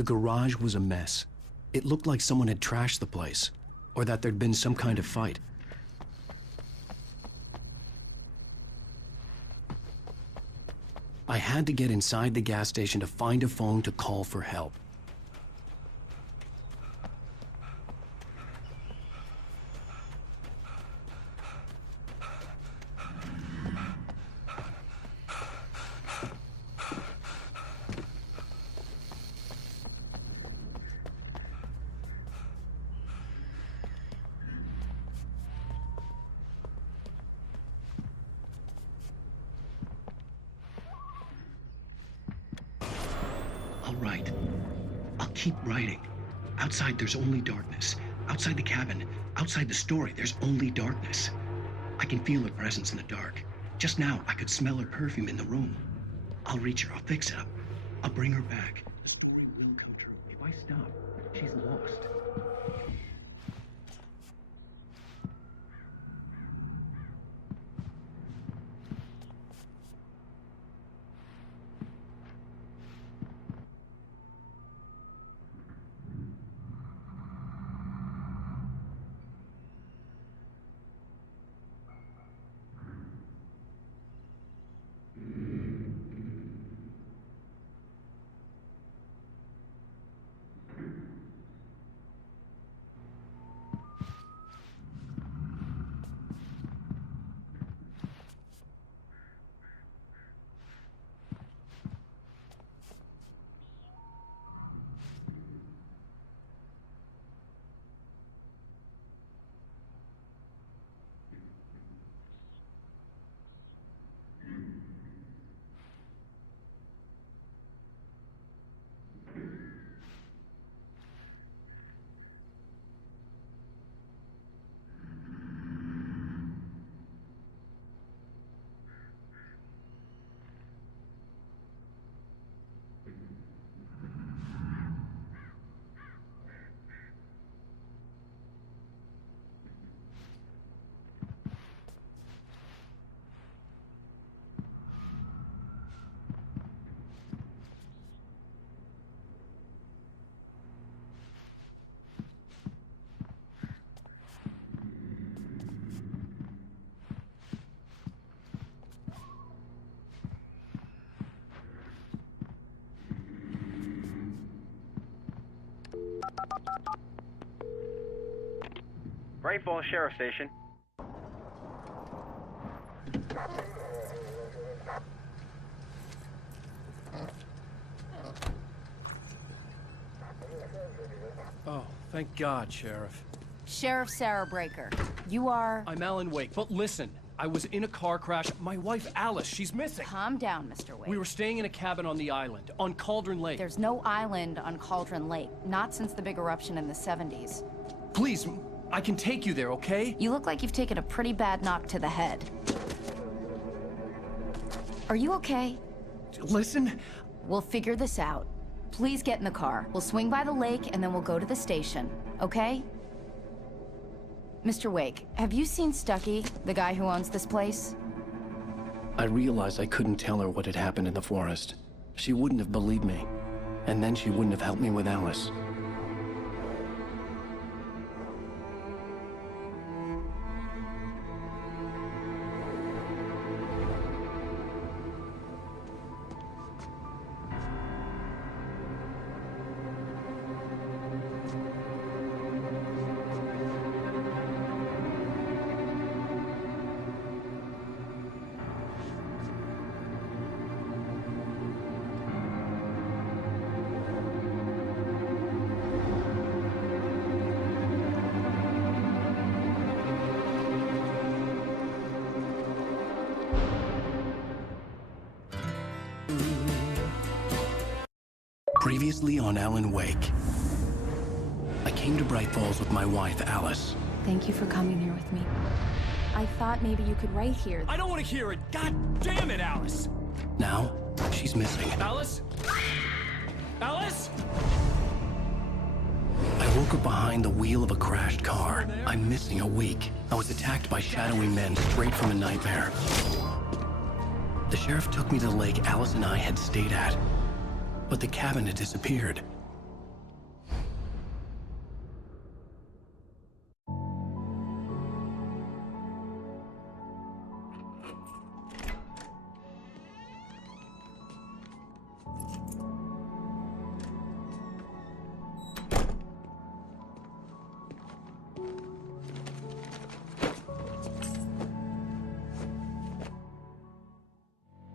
The garage was a mess. It looked like someone had trashed the place, or that there'd been some kind of fight. I had to get inside the gas station to find a phone to call for help. I'll write. I'll keep writing. Outside, there's only darkness. Outside the cabin, outside the story, there's only darkness. I can feel her presence in the dark. Just now, I could smell her perfume in the room. I'll reach her. I'll fix it up. I'll bring her back. The story will come true. If I stop, she's lost. Great Falls Sheriff Station. Oh, thank God, Sheriff. Sheriff Sarah Breaker. You are... I'm Alan Wake, but listen. I was in a car crash. My wife, Alice, she's missing. Calm down, Mr. Wake. We were staying in a cabin on the island, on Cauldron Lake. There's no island on Cauldron Lake. Not since the big eruption in the 70s. Please, I can take you there, okay? You look like you've taken a pretty bad knock to the head. Are you okay? Listen. We'll figure this out. Please get in the car. We'll swing by the lake and then we'll go to the station, okay? Mr. Wake, have you seen Stucky, the guy who owns this place? I realized I couldn't tell her what had happened in the forest. She wouldn't have believed me. And then she wouldn't have helped me with Alice. Previously on Alan Wake. I came to Bright Falls with my wife, Alice. Thank you for coming here with me. I thought maybe you could write here. I don't want to hear it! God damn it, Alice! Now, she's missing. Alice? Alice? I woke up behind the wheel of a crashed car. I'm missing a week. I was attacked by shadowy men straight from a nightmare. The sheriff took me to the lake Alice and I had stayed at. But the cabin had disappeared.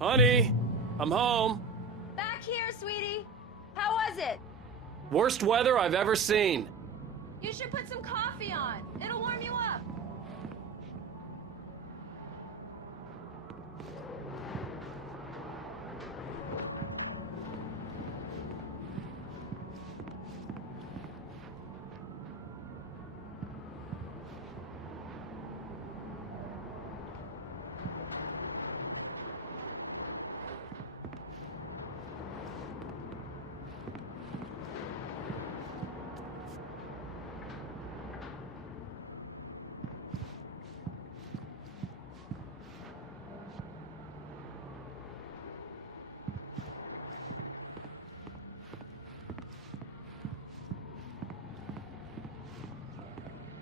Honey, I'm home. Back here, sweetie. How was it? Worst weather I've ever seen. You should put some coffee on. It'll warm you up.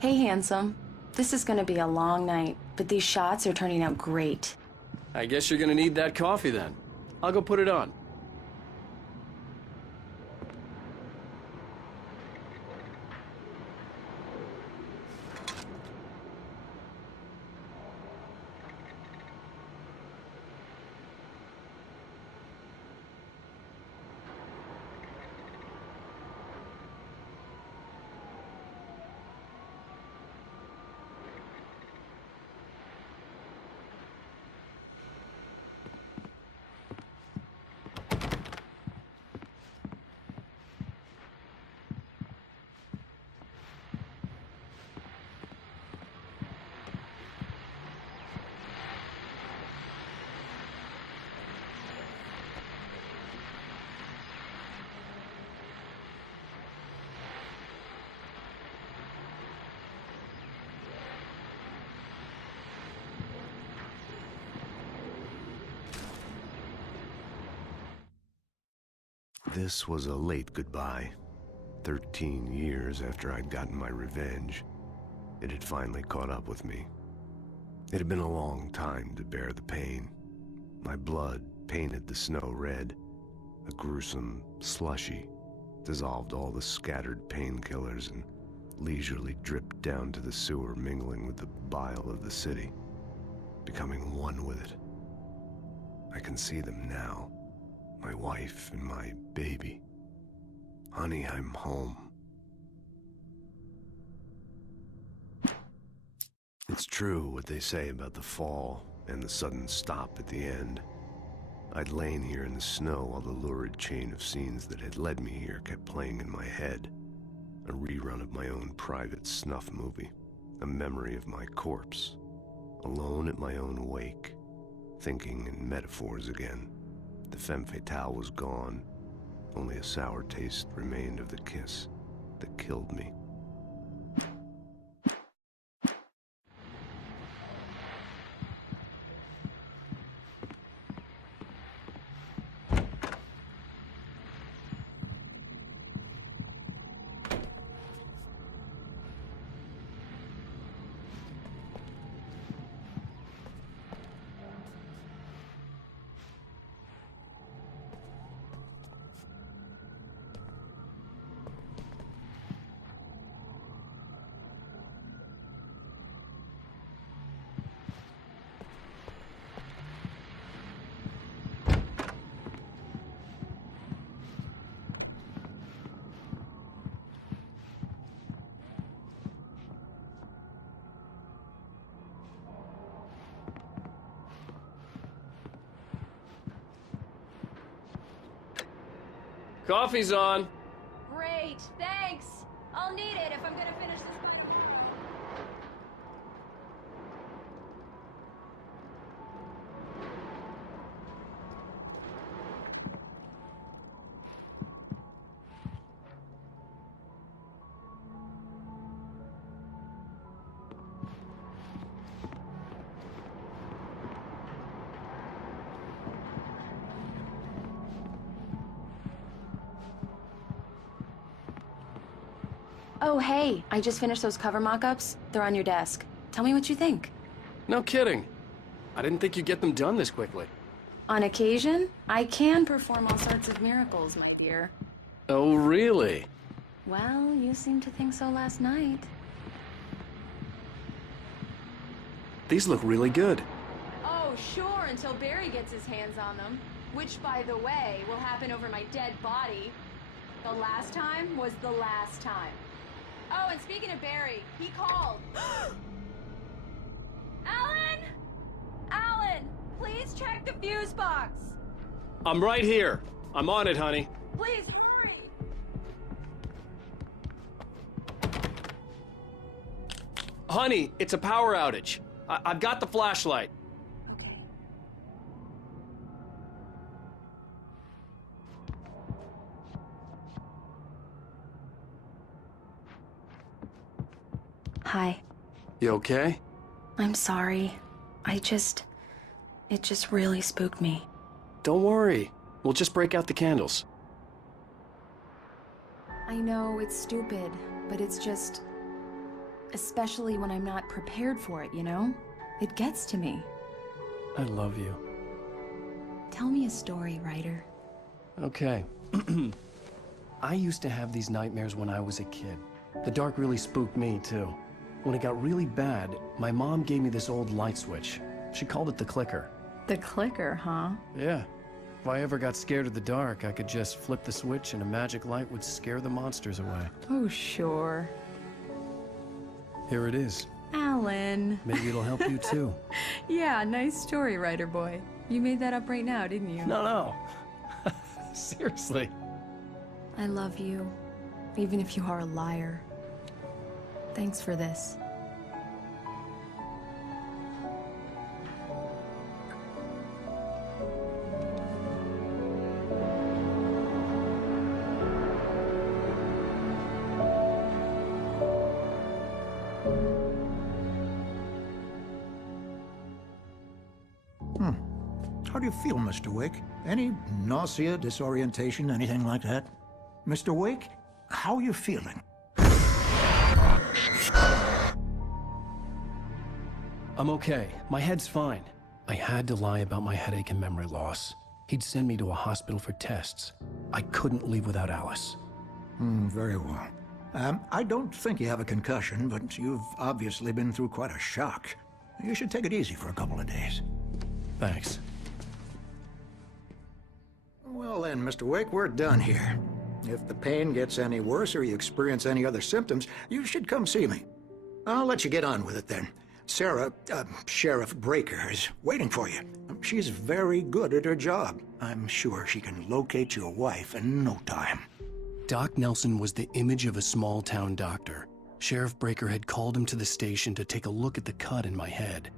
Hey, handsome. This is gonna be a long night, but these shots are turning out great. I guess you're gonna need that coffee then. I'll go put it on. This was a late goodbye. 13 years after I'd gotten my revenge, it had finally caught up with me. It had been a long time to bear the pain. My blood painted the snow red. A gruesome slushy dissolved all the scattered painkillers and leisurely dripped down to the sewer, mingling with the bile of the city, becoming one with it. I can see them now. My wife and my baby. Honey, I'm home. It's true what they say about the fall and the sudden stop at the end. I'd lain here in the snow while the lurid chain of scenes that had led me here kept playing in my head. A rerun of my own private snuff movie. A memory of my corpse. Alone at my own wake. Thinking in metaphors again. The femme fatale was gone. Only a sour taste remained of the kiss that killed me. Coffee's on. Great, thanks. I'll need it if I'm gonna finish this. Oh, hey, I just finished those cover mock-ups. They're on your desk. Tell me what you think. No kidding. I didn't think you'd get them done this quickly. On occasion, I can perform all sorts of miracles, my dear. Oh, really? Well, you seemed to think so last night. These look really good. Oh, sure, until Barry gets his hands on them. Which, by the way, will happen over my dead body. The last time was the last time. Oh, and speaking of Barry, he called. Alan! Alan, please check the fuse box. I'm right here. I'm on it, honey. Please hurry. Honey, it's a power outage. I've got the flashlight. Okay. Hi. You okay? I'm sorry. It just really spooked me. Don't worry. We'll just break out the candles. I know it's stupid, but it's just... Especially when I'm not prepared for it, you know? It gets to me. I love you. Tell me a story, writer. Okay. I used to have these nightmares when I was a kid. The dark really spooked me, too. When it got really bad, my mom gave me this old light switch. She called it the clicker. The clicker, huh? Yeah. If I ever got scared of the dark, I could just flip the switch and a magic light would scare the monsters away. Oh, sure. Here it is. Alan. Maybe it'll help you, too. Yeah, nice story, writer boy. You made that up right now, didn't you? No. Seriously. I love you, even if you are a liar. Thanks for this. How do you feel, Mr. Wake? Any nausea, disorientation, anything like that? Mr. Wake, how are you feeling? I'm okay. My head's fine. I had to lie about my headache and memory loss. He'd send me to a hospital for tests. I couldn't leave without Alice. Very well. I don't think you have a concussion, but you've obviously been through quite a shock. You should take it easy for a couple of days. Thanks. Well then, Mr. Wake, we're done here. If the pain gets any worse or you experience any other symptoms, you should come see me. I'll let you get on with it then. Sarah, Sheriff Breaker, is waiting for you. She's very good at her job. I'm sure she can locate your wife in no time. Doc Nelson was the image of a small-town doctor. Sheriff Breaker had called him to the station to take a look at the cut in my head.